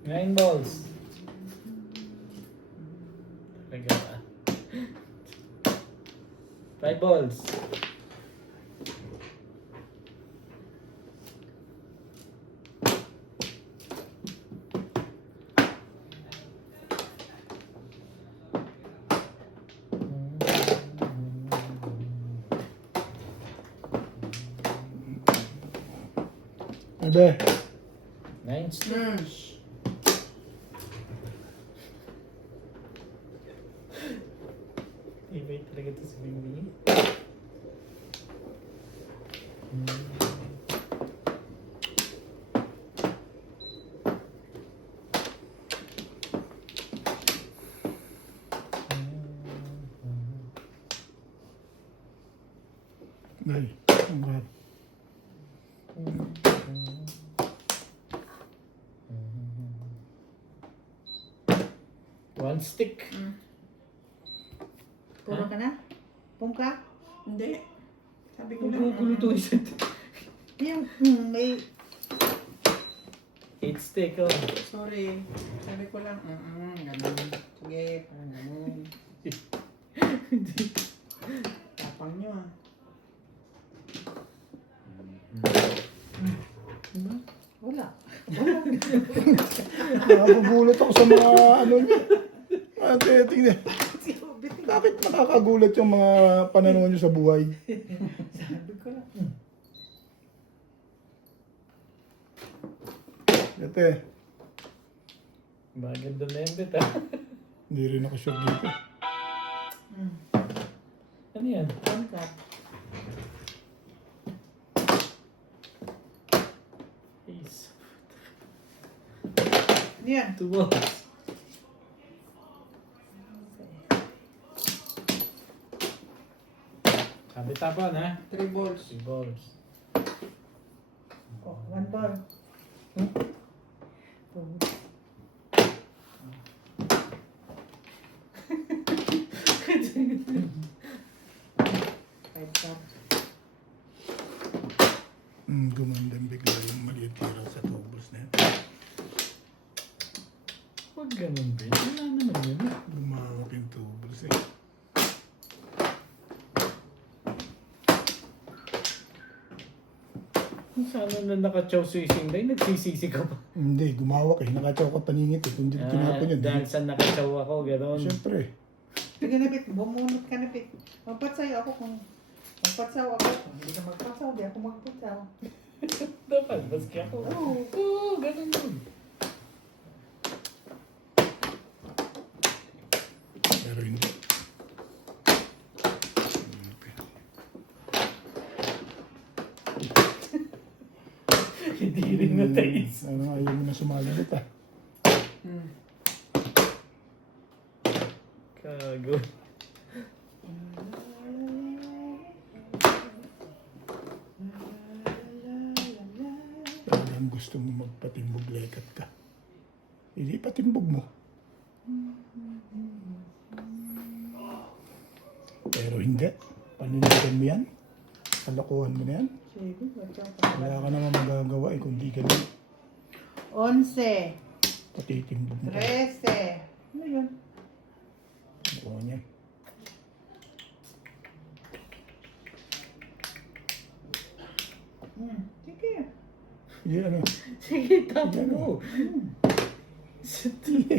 9 balls. Talaga ba? 5 balls. Bebe, 9 sticks. Iba talaga ito si Bing. dahil. Ang rap. One stick. Puro ka na? Pungka? Hindi. Sabi ko lang. Gugulo to isa. Yung, may... 8 stick, oh. Sorry. Sabi ko lang. Ganun. Sige, parang ganun. Tapang nyo ah. Wala. Nakakagulot ako sa mga ano niya. Ate, tingnan. Bakit nakakagulat yung mga pananaw niyo sa buhay? Sabi ko lang. Ate, Bagay doon na yung bet, ah. hindi rin ako sure dito. Ano yan? Pungka. Ace. Ano yan? 2 balls. Sabi tapon, ha? 3 balls. 3 balls. Oh, 1 ball. Five cup. Gumandang bigla yung maliit para sa tubos na yan. Huwag ganun, Ben. Wala naman yun. Lumawak yung tubos eh. Kung sana na naka-chow swising line, nagsisisi ka pa. Hindi, gumawak eh. Nakatsaw ka paningit eh. Kung hindi tinapon yun. Dahil sa naka-chow ako, gano'n. Siyempre. Sige na, Bit. Bumunot ka na, Bit. Magpatsaw ako kung... Magpatsaw ako. Kung hindi ka magpatsaw, di ako magpatsaw. Dapat, maski ako. Oo. Oo, ganun yun. Pero hindi. Hindi rin na-taste. Ano, ayaw mo na sumalit ah. Kago. Talagang gusto mo magpatimbog lekat ka. Hindi patimbog mo. Pero hindi. Panindigan mo yan. Kalokohan mo na yan. Sige, watch out. Wala ka naman magagawa eh kung di ganun. 11, Patitimbog mo. 13, Ano yun? Oo niya. Sige. Yan ano. Sige, tapo mo.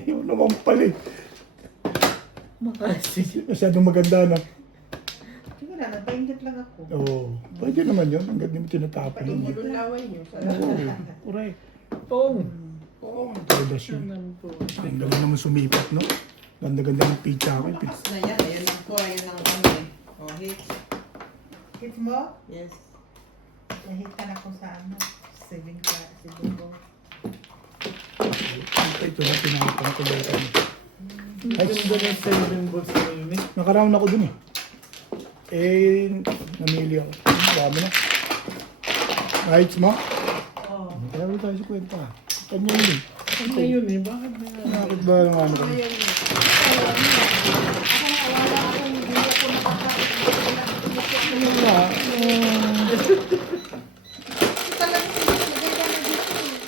Yun naman pala eh. Makasig. Masyadong maganda na. Sige na, nagpainggit lang ako. Oo. Pwede naman yun. Hanggang di mo tinatapon yun. Mululaway niyo. Oo. Correct. Pong. Oo. Talagas yun. Ang galing naman sumipat, no? Ganda-ganda ng pizza ko. Lakas na yan. Ayun lang po. Ayun lang kami. O, hits. Hits mo? Yes. Nahitan ako sa ano. 7 ko. Ito na pinakita ko dito. Ay, ganda ng 7 balls na yun eh. Nakaround ako dun eh. Namili ako. Dami na. Rights mo? Oo. Kaya wala tayo sa kwenta. Kanya yun eh. Ano yun eh? Bakit na Nakakit ba ng ano ko? Ayun. Ano nga?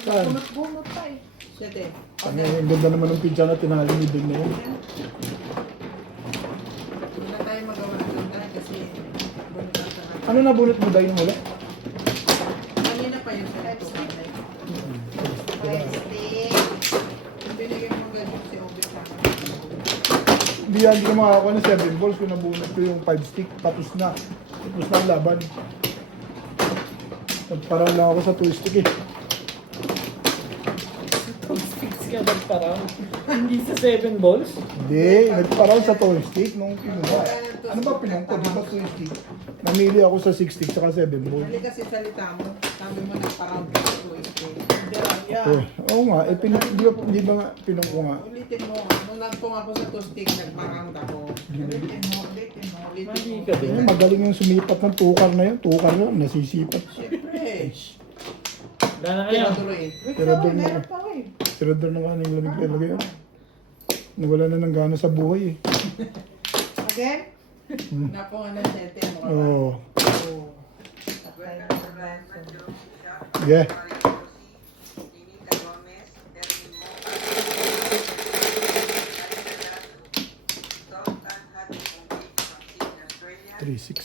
Saan? Bunot pa eh. Siyete. Ang ganda naman ng pizza na tinalibig na yun. Hindi na tayo magawa ng ganda kasi bunutan sa akin. Ano nabunot mo dahil yung wala? Kanina pa yun sa ito. Binigyan mo ganyan si Obi sa akin. Hindi yan, hindi ka makakakuha ng 7 balls kung nabunot ko yung 5 stick. Tapos na. Tapos na ang laban. Parang lang ako sa 2 stick eh. sticks ka nagparang? Hindi sa 7 balls? Hindi, nagparaw sa 2 stick nung kinuha. Ano ba pinangko? Di ba 2 stick? Namili ako sa 6 stick saka 7 balls. Mali kasi salita mo. Sabi mo nagpa-round ka sa Oo nga, di ba nga pinangko nga? Ulitin mo. Nung nagpong ako sa 2 stick, nagpa-round ako. Ulitin mo. Ulitin Mali mo. ka din. Magaling yung sumipat ng tukar na yun. Tukar na, nasisipat. Siyempre. Wala na kaya. Tinutuloy. Wait Pero lang, doon meron na- pa eh. Tirador na nga ng lamig talaga yun. Nawala na ng gana sa buhay eh. Again? Napong ano 7 mo. Oo. Oo. Patay na sa braso. Yeah. Three, six.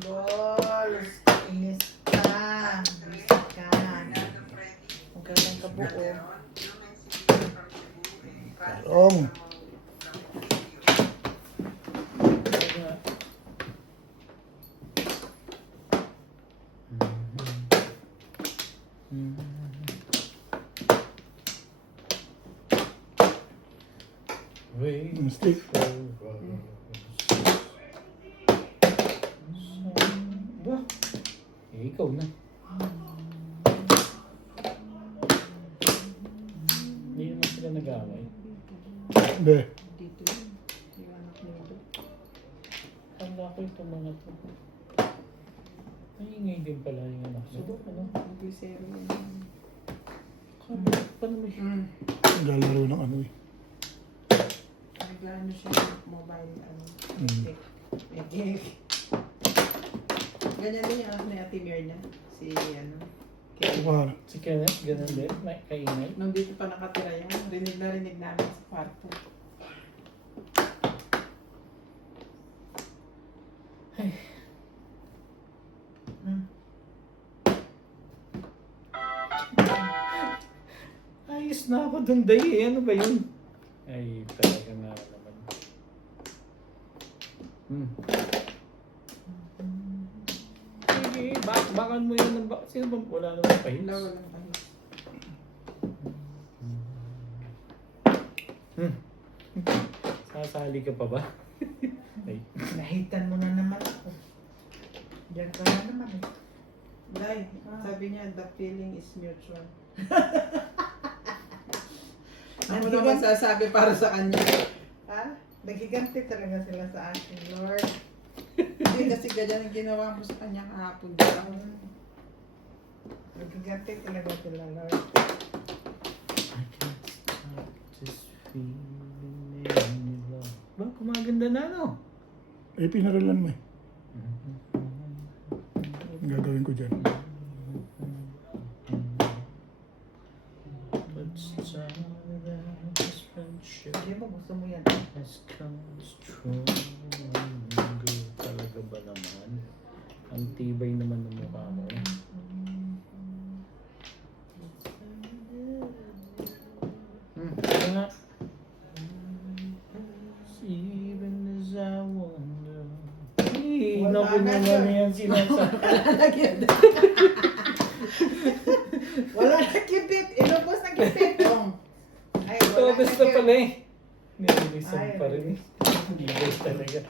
Balls. Inis ka. Inis ka. Huwag ka lang kabuo. Tarong. Wait. Ang stick. Ba? Eh, ikaw na. Hindi naman sila nag-away. Be. Dito yun. Yung anak nito. Tanda ko itong mga to. Ay, ingay din pala yung anak nito. Ano? Hindi zero yun. Paano may... Naglalaro ng ano eh. Nag-ano siya mobile ano. Mm. Egg. Ganyan din yung anak ni Ate Mirna. Si ano. Kay, Tukar. Si Kenneth, ganun din. May kaingay. nung dito pa nakatira yan, rinig na rinig namin sa kwarto. Ayos na ako dun, day. Eh. Ano ba yun? Ay, talaga nga naman. Sige, bakan mo yan ng bak. Sino ba? Wala naman pahins. Wala, walang kahit. Sasali ka pa ba? Ay. Nahitan mo na naman ako. Diyan ka na naman eh. Day, sabi niya, the feeling is mutual. Ano mo naman sasabi para sa kanya? Ha? Nagiganti talaga sila sa akin, Lord. Hindi kasi ganyan ang ginawa mo sa kanya kahapon. Diba? Nagiganti talaga sila, Lord. I can't stop this feeling in love. Ba, kumaganda na, no? Eh, pinaralan mo eh. Ang gagawin ko dyan. sinasabi. Wala na kipit. Inubos na kipit. Ay, wala Todos na kipit. pala eh. Nililisan Ay, pa rin eh. Gigas talaga.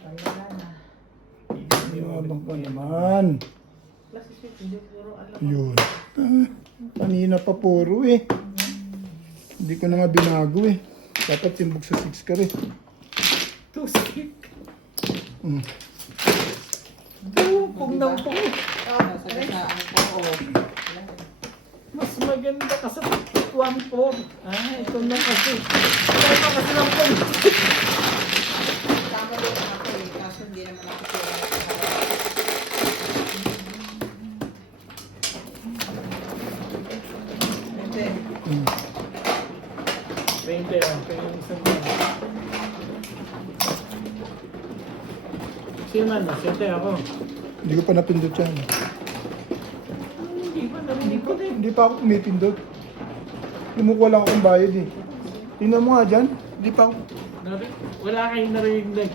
Ay, wala na. Yabang pa naman. Plus, sweet, hindi puro alam. Yun. Kanina pa puro eh. Hindi ko na nga binago eh. Dapat timbog sa 6 ka rin. Tusik. Mm. Pong ng pong. Nasagasaan ko. Oo. Mas maganda ka sa 1-4. Ah, ito na kasi. Ito na kasi ng pong. Tama din ako eh. Kaso hindi naman ako sila. Ito Mm. 20 lang. Ito yung isang pong. Sino man na? Siyempre ako. Hindi ko pa napindot yan. Hindi pa narinig ko din. Hindi pa ako pumipindot. Lumukuha lang akong bayad eh. Tingnan mo nga dyan. Hindi pa ako. Wala kayong narinig.